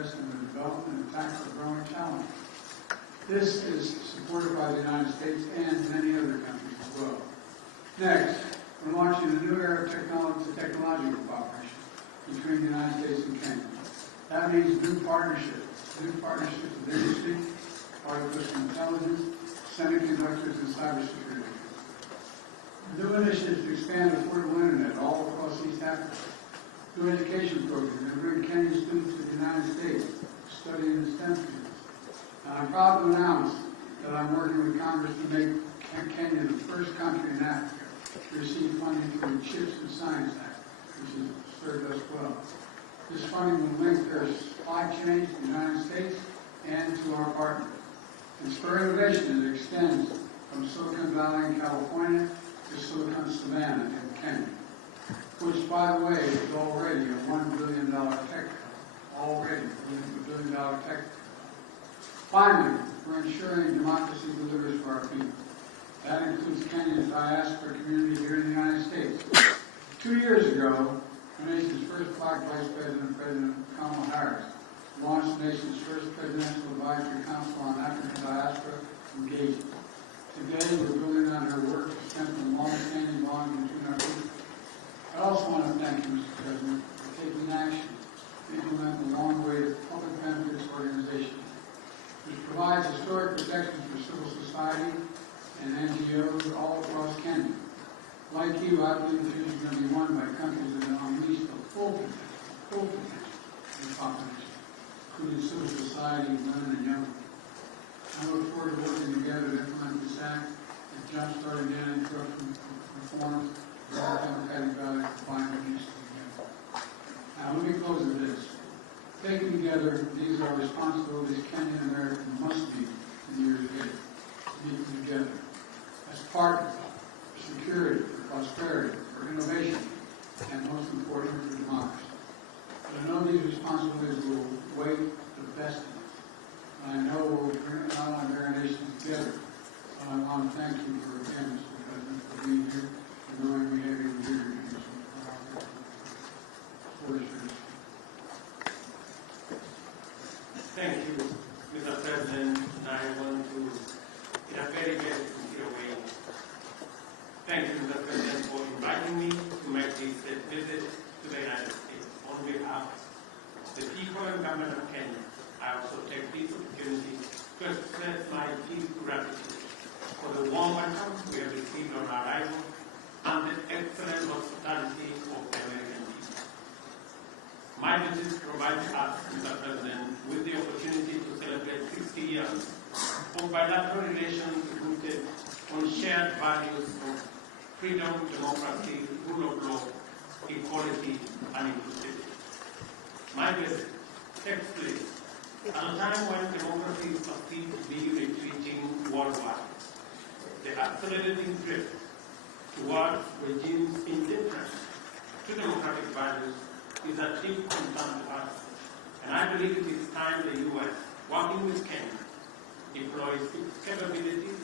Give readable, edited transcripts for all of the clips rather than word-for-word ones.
invest in the development and tackle the growing challenge. This is supported by the United States and many other countries as well. Next, we're launching a new era of technological cooperation between the United States and Kenya. That means new partnerships with industry, artificial intelligence, semiconductors, and cybersecurity. New initiatives to expand affordable internet all across East Africa. New education programs that bring Kenyan students to the United States to study in the STEM fields. And I'm proud to announce that I'm working with Congress to make Kenya the first country in Africa to receive funding through the CHIPS and Science Act, which has served us well. This funding will link their supply chain to the United States and to our partners, and spur innovation that extends from Silicon Valley in California to Silicon Savannah in Kenya, which, by the way, is already a $1 billion tech hub. Already a $1 billion tech hub. Finally, we're ensuring democracy delivers for our people. That includes Kenya's diaspora community here in the United States. 2 years ago, the nation's first Black Vice President, President Kamala Harris, launched the nation's first Presidential Advisory Council on African Diaspora Engagement. Today, we're building on her work to strengthen long-standing bonds between our people. I also want to thank you, Mr. President, for taking action to implement the long-awaited public benefits organization, which provides historic protections for civil society and NGOs all across Kenya. Like you, I believe the future is going to be won by countries that have unleashed the full potential of the population, including civil society, women, and young people. I look forward to working together to implement this act and jumpstart the anti-corruption reforms for all democratic values to find peace together. Now, let me close with this. Taken together, these are responsibilities Kenyan Americans must meet in the years ahead. Meet together as partners for security, for prosperity, for innovation, and most importantly, for democracy. But I know these responsibilities will wait for the best of us. And I know we'll bring it out on our nation together. So I want to thank you for, again, Mr. President, for being here and knowing we have you here. Thank you, Mr. President. I want to, in a very, very sincere way, thank you, Mr. President, for inviting me to make this visit to the United States. On behalf of the people and government of Kenya, I also take this opportunity to express my deep gratitude for the warm welcome we have received on our arrival and the excellent hospitality of the American people. My visit provides us, Mr. President, with the opportunity to celebrate 60 years of bilateral relations rooted on shared values of freedom, democracy, rule of law, equality, and inclusivity. My visit takes place at a time when democracy is perceived to be retreating worldwide. The accelerating drift towards regimes indifferent to democratic values is a deep concern to us, and I believe it is time the U.S., working with Kenya, deploys its capabilities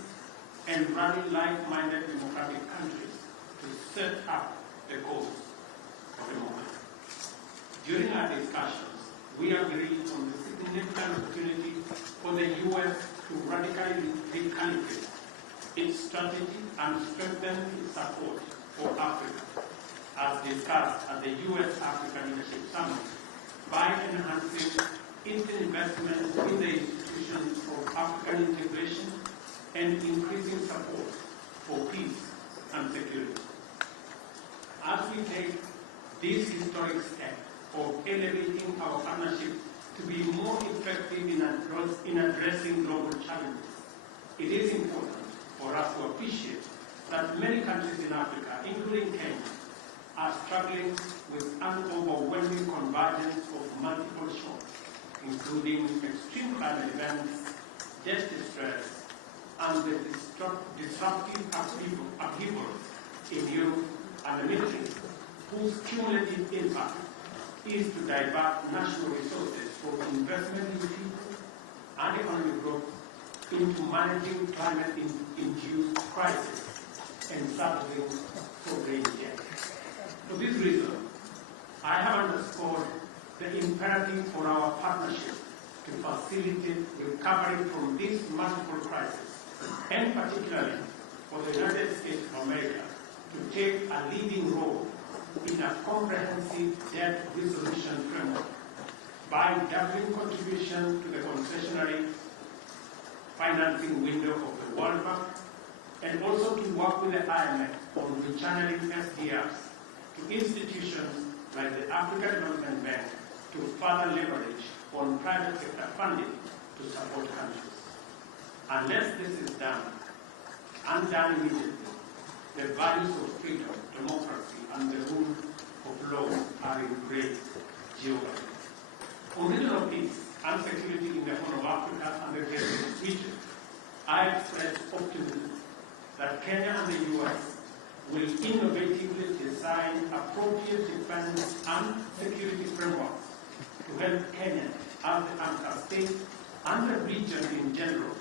and rally like-minded democratic countries to set up the course of democracy. During our discussions, we agreed on the significant opportunity for the U.S. to radically recalibrate its strategy and strengthen its support for Africa, as discussed at the U.S.-Africa Leadership Summit, by enhancing its investment in the institutions of African integration and increasing support for peace and security. As we take this historic step of elevating our partnership to be more effective in addressing global challenges, it is important for us to appreciate that many countries in Africa, including Kenya, are struggling with an overwhelming convergence of multiple shocks, including extreme climate events, debt distress, and the disruptive upheavals in Europe and the Middle East, whose cumulative impact is to divert national resources for investment in people and economic growth into managing climate-induced crises and solving sovereign debt. For this reason, I have underscored the imperative imperative for our partnership to facilitate recovery from these multiple crises, and particularly for the United States of America to take a leading role in a comprehensive debt resolution framework by doubling contribution to the concessionary financing window of the World Bank, and also to work with the IMF on rechanneling SDRs to institutions like the African Development Bank to further leverage on private sector funding to support countries. Unless this is done, and done immediately, the values of freedom, democracy, and the rule of law are in great jeopardy. On regional peace and security in the Horn of Africa and the Pacific region, I express optimism that Kenya and the US will innovatively design appropriate defense and security frameworks to help Kenya as the anchor state and the region in general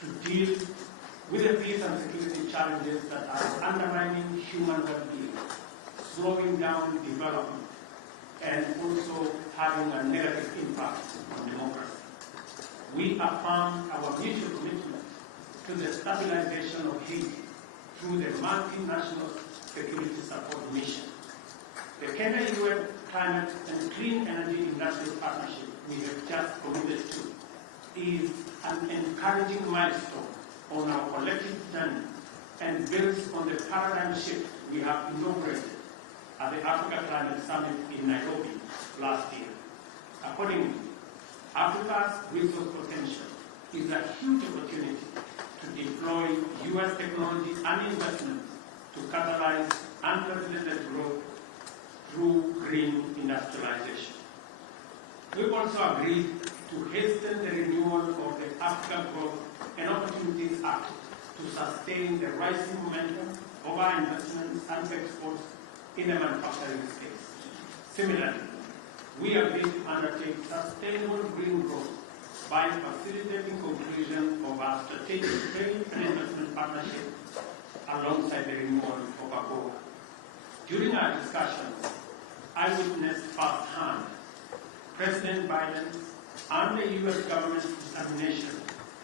to deal with the peace and security challenges that are undermining human well-being, slowing down development, and also having a negative impact on democracy. We affirm our mutual commitment to the stabilization of Haiti through the multinational security support mission. The Kenya-UN Climate and Clean Energy Industrial Partnership we have just committed to is an encouraging milestone on our collective journey and builds on the paradigm shift we have inaugurated at the Africa Climate Summit in Nairobi last year. Accordingly, Africa's resource potential is a huge opportunity to deploy U.S. technology and investments to catalyze unprecedented growth through green industrialization. We've also agreed to hasten the renewal of the Africa Growth and Opportunities Act to sustain the rising momentum of our investments and exports in the manufacturing space. Similarly, we agreed to undertake sustainable green growth by facilitating conclusion of our strategic trade and investment partnership alongside the renewal of AGOA. During our discussions, I witnessed firsthand President Biden's and the U.S. government's determination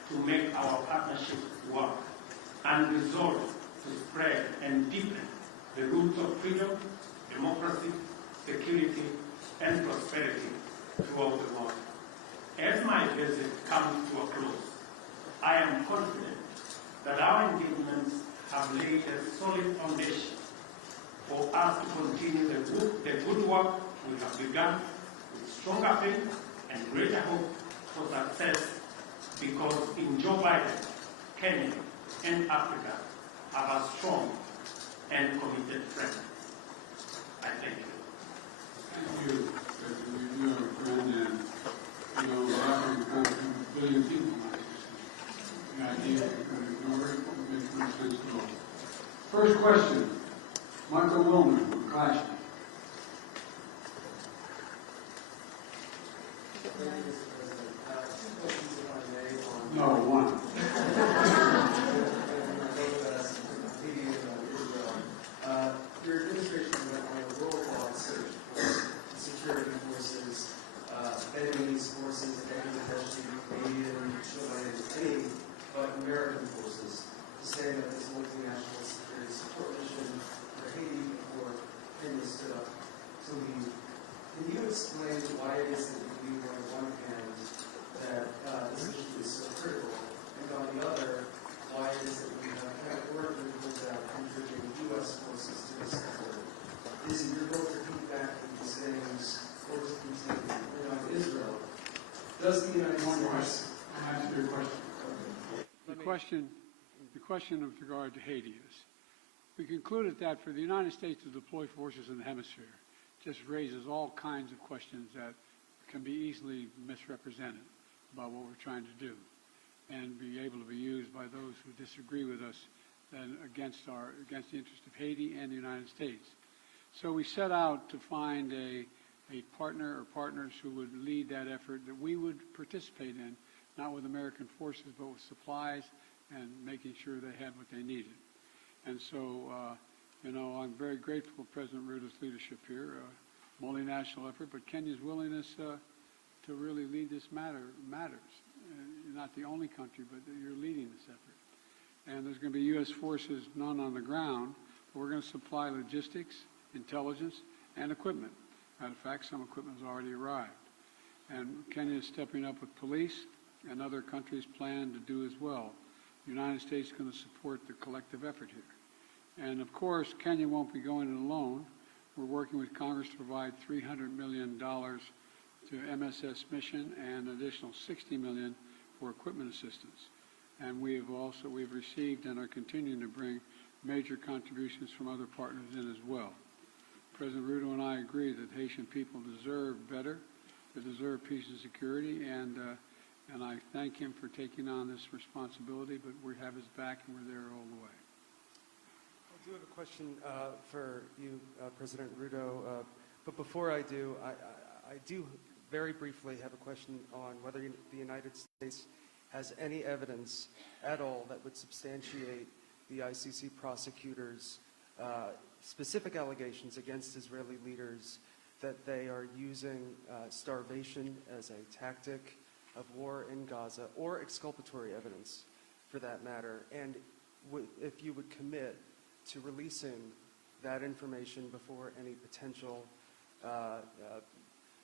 to make our partnership work and resolve to spread and deepen the roots of freedom, democracy, security, and prosperity throughout the world. As my visit comes to a close, I am confident that our engagements have laid a solid foundation for us to continue the good work we have begun with stronger faith and greater hope for success, because in Joe Biden, Kenya and Africa have a strong and committed friend. I thank you. Thank you, President. You have a friend, and Africa has a billion people. The idea that you're going to ignore it makes no sense at all. First question, Michael Wilmer from Clashing. No, one. Your administration went on a worldwide search for security forces, Vietnamese forces, and potentially Canadian, Chilean, any but American forces, saying that this multinational security support mission for Haiti before Kenya stood up to lead. Can you explain why it is that you believe on the one hand that this issue is so critical, and on the other, why it is that we have categorically ruled out contributing U.S. forces to this effort? Is it your goal to keep back these things, or to continue on Israel? Does the United States... I'll answer your question. The question with regard to Haiti is, we concluded that for the United States to deploy forces in the hemisphere just raises all kinds of questions that can be easily misrepresented about what we're trying to do, and be able to be used by those who disagree with us and against the interest of Haiti and the United States. So we set out to find a partner or partners who would lead that effort that we would participate in, not with American forces, but with supplies and making sure they had what they needed. And so, I'm very grateful for President Ruto's leadership here, multinational effort, but Kenya's willingness to really lead this matters. You're not the only country, but you're leading this effort. And there's going to be U.S. forces, none on the ground, but we're going to supply logistics, intelligence, and equipment. Matter of fact, some equipment has already arrived. And Kenya is stepping up with police, and other countries plan to do as well. The United States is going to support the collective effort here. And of course, Kenya won't be going it alone. We're working with Congress to provide $300 million to MSS mission and an additional $60 million for equipment assistance. And we've received and are continuing to bring major contributions from other partners in as well. President Ruto and I agree that Haitian people deserve better. They deserve peace and security, and I thank him for taking on this responsibility, but we have his back and we're there all the way. I do have a question for you, President Ruto, but before I do, I do very briefly have a question on whether the United States has any evidence at all that would substantiate the ICC prosecutors' specific allegations against Israeli leaders that they are using starvation as a tactic of war in Gaza, or exculpatory evidence for that matter, and if you would commit to releasing that information before any potential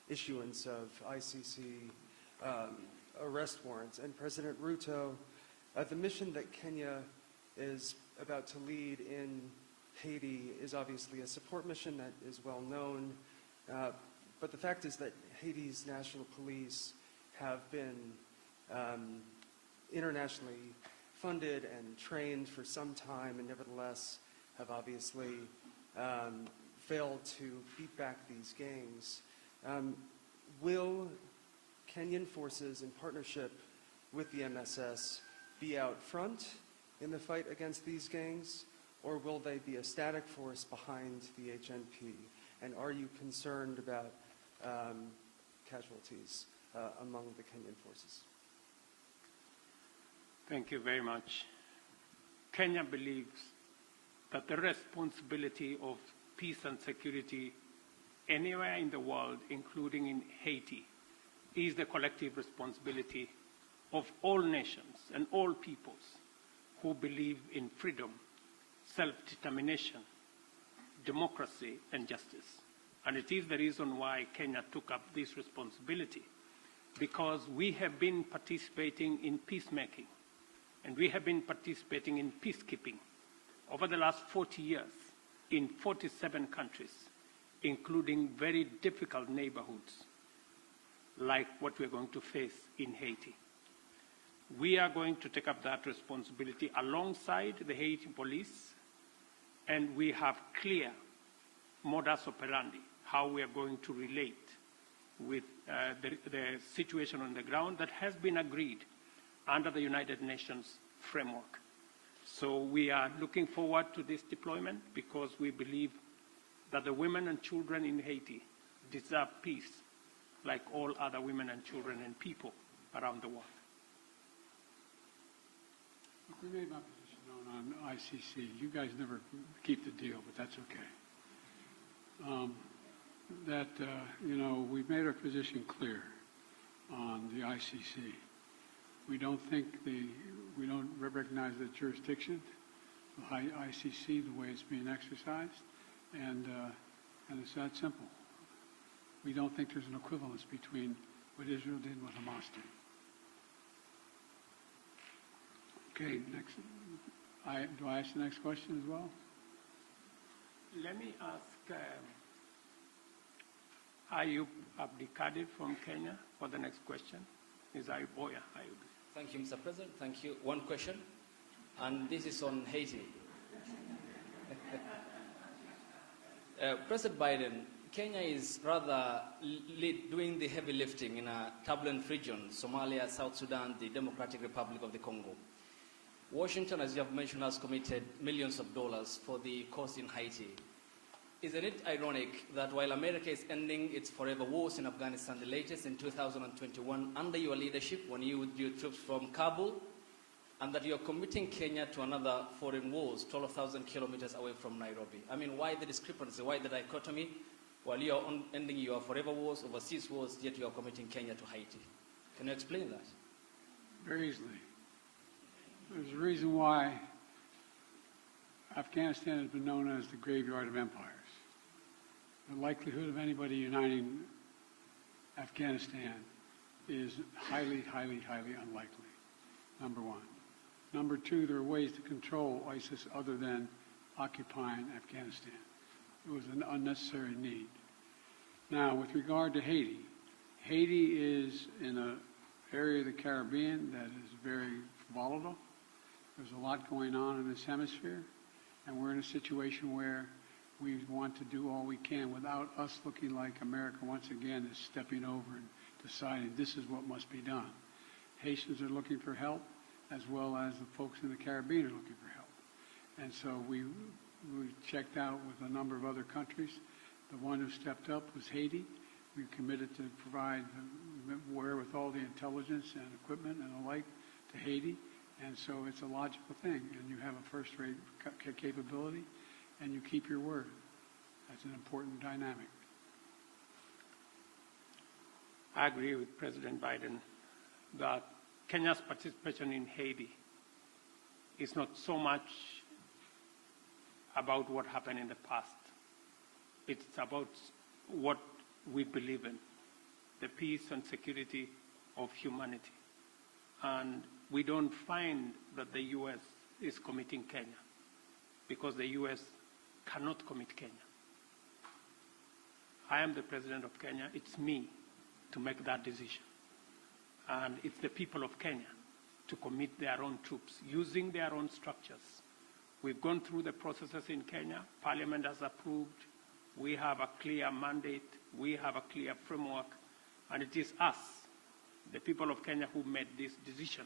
issuance of ICC arrest warrants. And President Ruto, the mission that Kenya is about to lead in Haiti is obviously a support mission that is well known, but the fact is that Haiti's national police have been internationally funded and trained for some time, and nevertheless have obviously failed to beat back these gangs. Will Kenyan forces, in partnership with the MSS, be out front in the fight against these gangs, or will they be a static force behind the HNP? And are you concerned about casualties among the Kenyan forces? Thank you very much. Kenya believes that the responsibility of peace and security anywhere in the world, including in Haiti, is the collective responsibility of all nations and all peoples who believe in freedom, self-determination, democracy, and justice. And it is the reason why Kenya took up this responsibility, because we have been participating in peacemaking, and we have been participating in peacekeeping over the last 40 years in 47 countries, including very difficult neighborhoods like what we're going to face in Haiti. We are going to take up that responsibility alongside the Haiti police, and we have clear modus operandi, how we are going to relate with the situation on the ground that has been agreed under the United Nations framework. So we are looking forward to this deployment because we believe that the women and children in Haiti deserve peace like all other women and children and people around the world. We made my position known on ICC. You guys never keep the deal, but that's okay. We've made our position clear on the ICC. We don't recognize the jurisdiction of ICC the way it's being exercised, and it's that simple. We don't think there's an equivalence between what Israel did and what Hamas did. Okay, next. Do I ask the next question as well? Let me ask Ayub Abdikadir from Kenya for the next question. Is Ayub? Oh, yeah, Ayub. Thank you, Mr. President. Thank you. One question, and this is on Haiti. President Biden, Kenya is rather doing the heavy lifting in a turbulent region, Somalia, South Sudan, the Democratic Republic of the Congo. Washington, as you have mentioned, has committed millions of dollars for the cause in Haiti. Isn't it ironic that while America is ending its forever wars in Afghanistan, the latest in 2021, under your leadership, when you withdrew troops from Kabul, and that you're committing Kenya to another foreign wars 12,000 kilometers away from Nairobi? I mean, why the discrepancy? Why the dichotomy? while you are ending your forever wars, overseas wars, yet you are committing Kenya to Haiti. Can you explain that? Very easily. There's a reason why Afghanistan has been known as the graveyard of empires. The likelihood of anybody uniting Afghanistan is highly, highly, highly unlikely, number one. Number two, there are ways to control ISIS other than occupying Afghanistan. It was an unnecessary need. Now, with regard to Haiti, Haiti is in an area of the Caribbean that is very volatile. There's a lot going on in this hemisphere, and we're in a situation where we want to do all we can without us looking like America once again is stepping over and deciding this is what must be done. Haitians are looking for help, as well as the folks in the Caribbean are looking for help. And so we checked out with a number of other countries. The one who stepped up was Haiti. We committed to provide the wherewithal, the intelligence and equipment and the like to Haiti. And so it's a logical thing. And you have a first-rate capability, and you keep your word. That's an important dynamic. I agree with President Biden that Kenya's participation in Haiti is not so much about what happened in the past. It's about what we believe in, the peace and security of humanity. And we don't find that the U.S. is committing Kenya because the U.S. cannot commit Kenya. I am the president of Kenya. It's me to make that decision. And it's the people of Kenya to commit their own troops using their own structures. We've gone through the processes in Kenya. Parliament has approved. We have a clear mandate. We have a clear framework. And it is us, the people of Kenya, who made this decision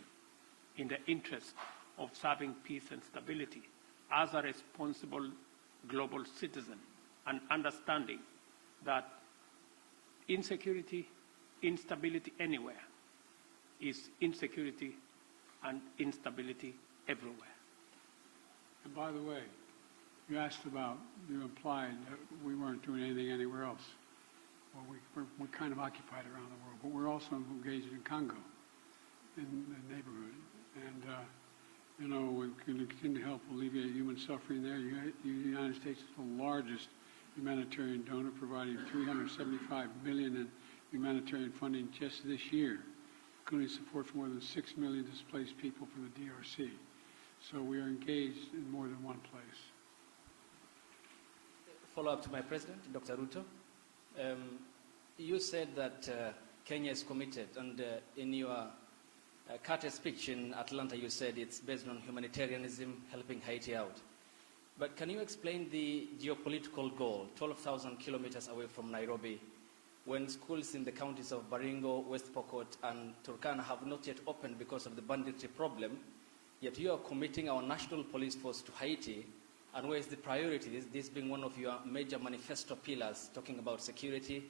in the interest of serving peace and stability as a responsible global citizen and understanding that insecurity, instability anywhere is insecurity and instability everywhere. And by the way, you asked about, you implied that we weren't doing anything anywhere else. Well, we're kind of occupied around the world, but we're also engaged in Congo, in the neighborhood. And, we're going to continue to help alleviate human suffering there. The United States is the largest humanitarian donor, providing $375 million in humanitarian funding just this year, including support for more than 6 million displaced people from the DRC. So we are engaged in more than one place. Follow up to my president, Dr. Ruto. You said that Kenya is committed, and in your Carter speech in Atlanta, you said it's based on humanitarianism, helping Haiti out. But can you explain the geopolitical goal, 12,000 kilometers away from Nairobi, when schools in the counties of Baringo, West Pokot, and Turkana have not yet opened because of the banditry problem, yet you are committing our national police force to Haiti, and where is the priority? This being one of your major manifesto pillars, talking about security,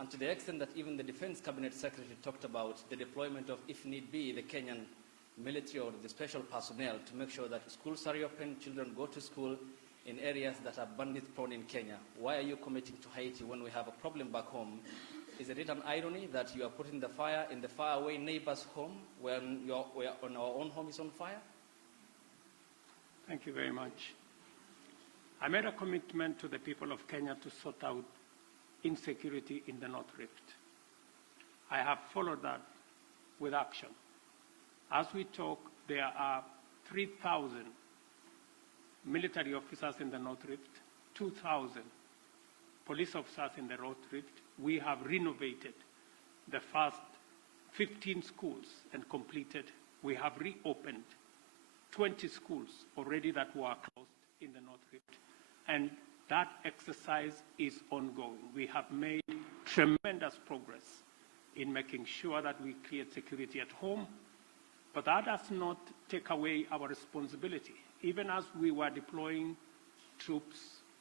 and to the extent that even the Defense Cabinet Secretary talked about the deployment of, if need be, the Kenyan military or the special personnel to make sure that schools are open, children go to school in areas that are bandit-prone in Kenya. Why are you committing to Haiti when we have a problem back home? Is it an irony that you are putting the fire in the faraway neighbor's home when on our own home is on fire? Thank you very much. I made a commitment to the people of Kenya to sort out insecurity in the North Rift. I have followed that with action. As we talk, there are 3,000 military officers in the North Rift, 2,000 police officers in the North Rift. We have renovated the first 15 schools and completed. We have reopened 20 schools already that were closed in the North Rift. And that exercise is ongoing. We have made tremendous progress in making sure that we create security at home, but that does not take away our responsibility. Even as we were deploying troops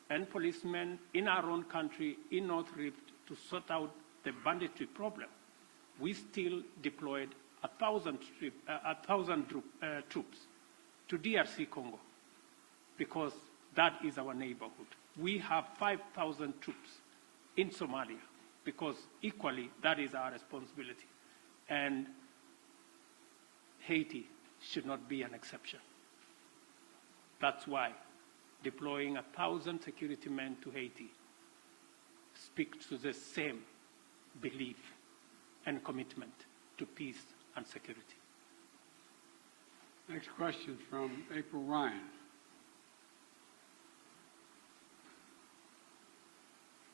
and policemen in our own country, in North Rift, to sort out the banditry problem, we still deployed 1,000 troops to DRC Congo, because that is our neighborhood. We have 5,000 troops in Somalia, because equally that is our responsibility. And Haiti should not be an exception. That's why deploying 1,000 security men to Haiti speaks to the same belief and commitment to peace and security. Next question from April Ryan.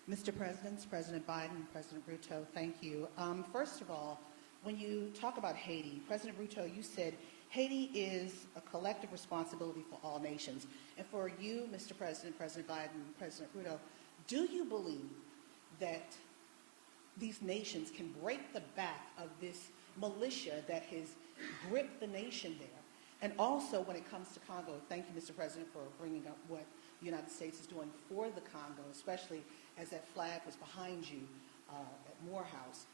Mr. President, President Biden, President Ruto, thank you. First of all, when you talk about Haiti, President Ruto, you said Haiti is a collective responsibility for all nations. And for you, Mr. President, President Biden, President Ruto, do you believe that these nations can break the back of this militia that has gripped the nation there? And also, when it comes to Congo, thank you, Mr. President, for bringing up what the United States is doing for the Congo, especially as that flag was behind you at Morehouse.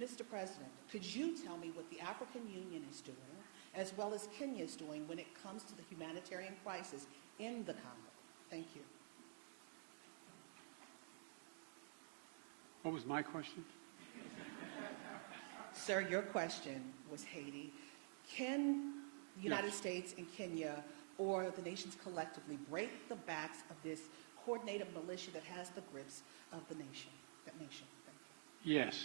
Mr. President, could you tell me what the African Union is doing, as well as Kenya is doing, when it comes to the humanitarian crisis in the Congo? Thank you. What was my question? Sir, your question was Haiti. Can the United States and Kenya, or the nations collectively, break the backs of this coordinated militia that has the grips of the nation, that nation? Thank you. Yes.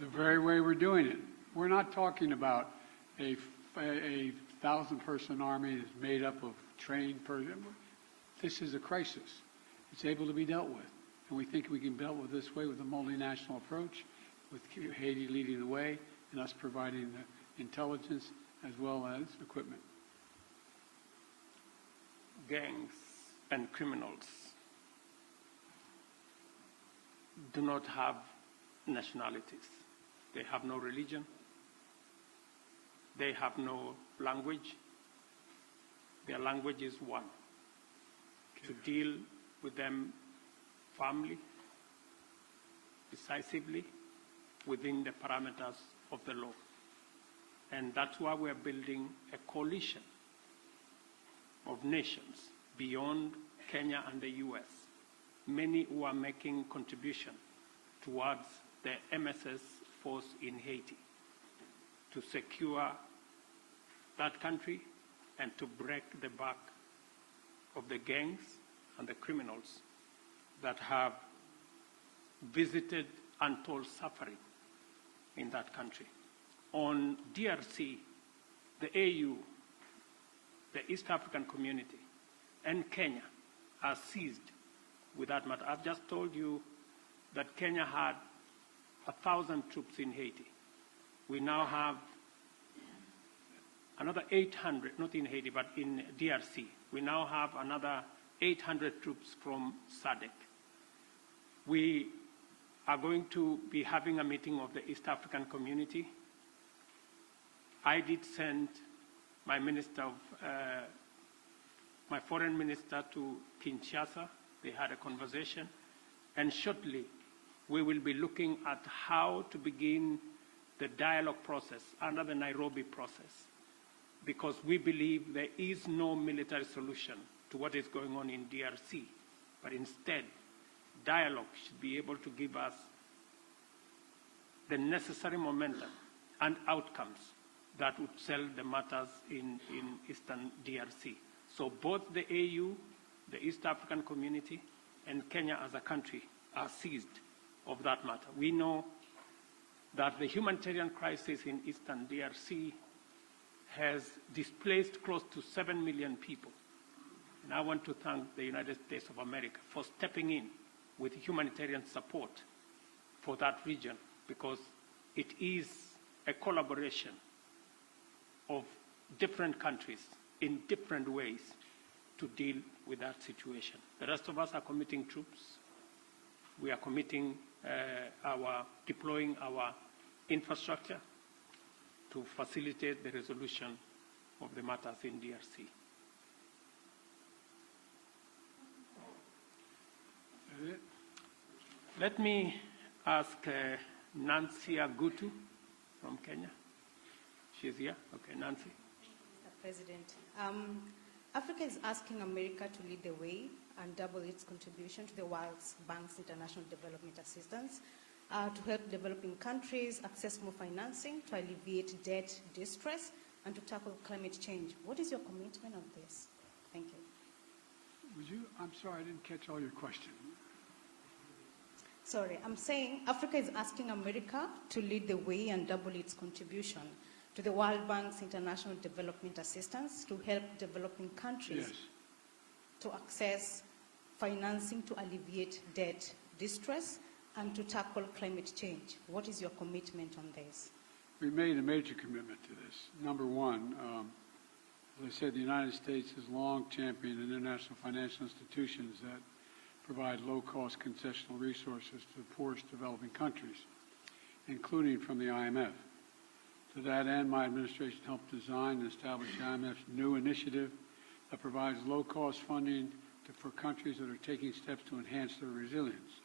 The very way we're doing it. We're not talking about a 1,000-person army that's made up of trained persons. This is a crisis. It's able to be dealt with. And we think we can deal with this way with a multinational approach, with Haiti leading the way and us providing the intelligence as well as equipment. Gangs and criminals do not have nationalities. They have no religion. They have no language. Their language is one. To deal with them firmly, decisively, within the parameters of the law. And that's why we're building a coalition of nations beyond Kenya and the US, many who are making contribution towards the MSS force in Haiti to secure that country and to break the back of the gangs and the criminals that have visited untold suffering in that country. On DRC, the AU, the East African Community, and Kenya are seized with that matter. I've just told you that Kenya had 1,000 troops in Haiti. We now have another 800, not in Haiti, but in DRC. We now have another 800 troops from SADC. We are going to be having a meeting of the East African Community. I did send my my foreign minister to Kinshasa. They had a conversation. And shortly, we will be looking at how to begin the dialogue process under the Nairobi process, because we believe there is no military solution to what is going on in DRC, but instead, dialogue should be able to give us the necessary momentum and outcomes that would settle the matters in Eastern DRC. So both the AU, the East African Community, and Kenya as a country are seized of that matter. We know that the humanitarian crisis in Eastern DRC has displaced close to 7 million people. And I want to thank the United States of America for stepping in with humanitarian support for that region, because it is a collaboration of different countries in different ways to deal with that situation. The rest of us are committing troops. We are committing deploying our infrastructure to facilitate the resolution of the matters in DRC. Let me ask Nancy Agutu from Kenya. She's here. Okay, Nancy. Mr. President, Africa is asking America to lead the way and double its contribution to the World Bank's international development assistance to help developing countries access more financing, to alleviate debt distress, and to tackle climate change. What is your commitment on this? Thank you. I'm sorry, I didn't catch all your question. Sorry, I'm saying Africa is asking America to lead the way and double its contribution to the World Bank's international development assistance to help developing countries to access financing to alleviate debt distress and to tackle climate change. What is your commitment on this? We made a major commitment to this. Number one, as I said, the United States has long championed international financial institutions that provide low-cost concessional resources to the poorest developing countries, including from the IMF. To that end, my administration helped design and establish the IMF's new initiative that provides low-cost funding for countries that are taking steps to enhance their resilience.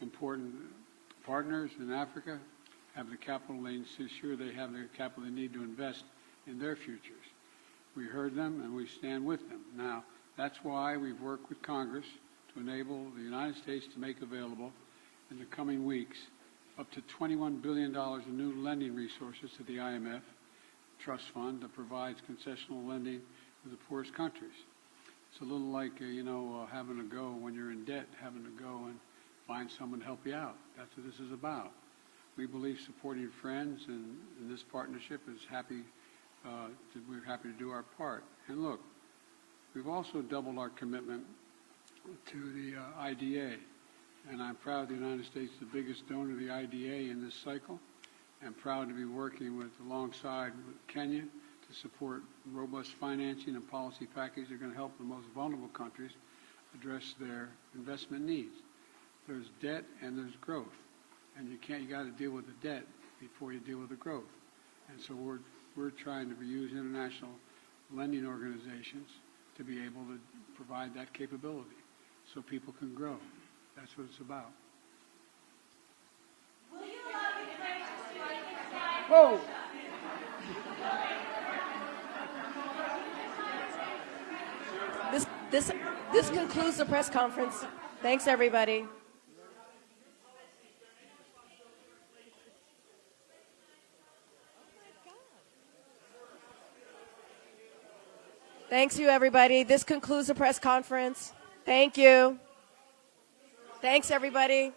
Important partners in Africa have the capital they ensure they have the capital they need to invest in their futures. We heard them and we stand with them. Now, that's why we've worked with Congress to enable the United States to make available in the coming weeks up to $21 billion in new lending resources to the IMF Trust Fund that provides concessional lending to the poorest countries. It's a little like, having to go when you're in debt, having to go and find someone to help you out. That's what this is about. We believe supporting friends and this partnership is we're happy to do our part. And look, we've also doubled our commitment to the IDA. And I'm proud the United States is the biggest donor to the IDA in this cycle. I'm proud to be working alongside Kenya to support robust financing and policy packages that are going to help the most vulnerable countries address their investment needs. There's debt and there's growth. And you got to deal with the debt before you deal with the growth. And so we're trying to use international lending organizations to be able to provide that capability so people can grow. That's what it's about. Will you allow me to make this Whoa! This concludes the press conference. Thanks, everybody. Thanks, you, everybody. This concludes the press conference. Thank you. Thanks, everybody.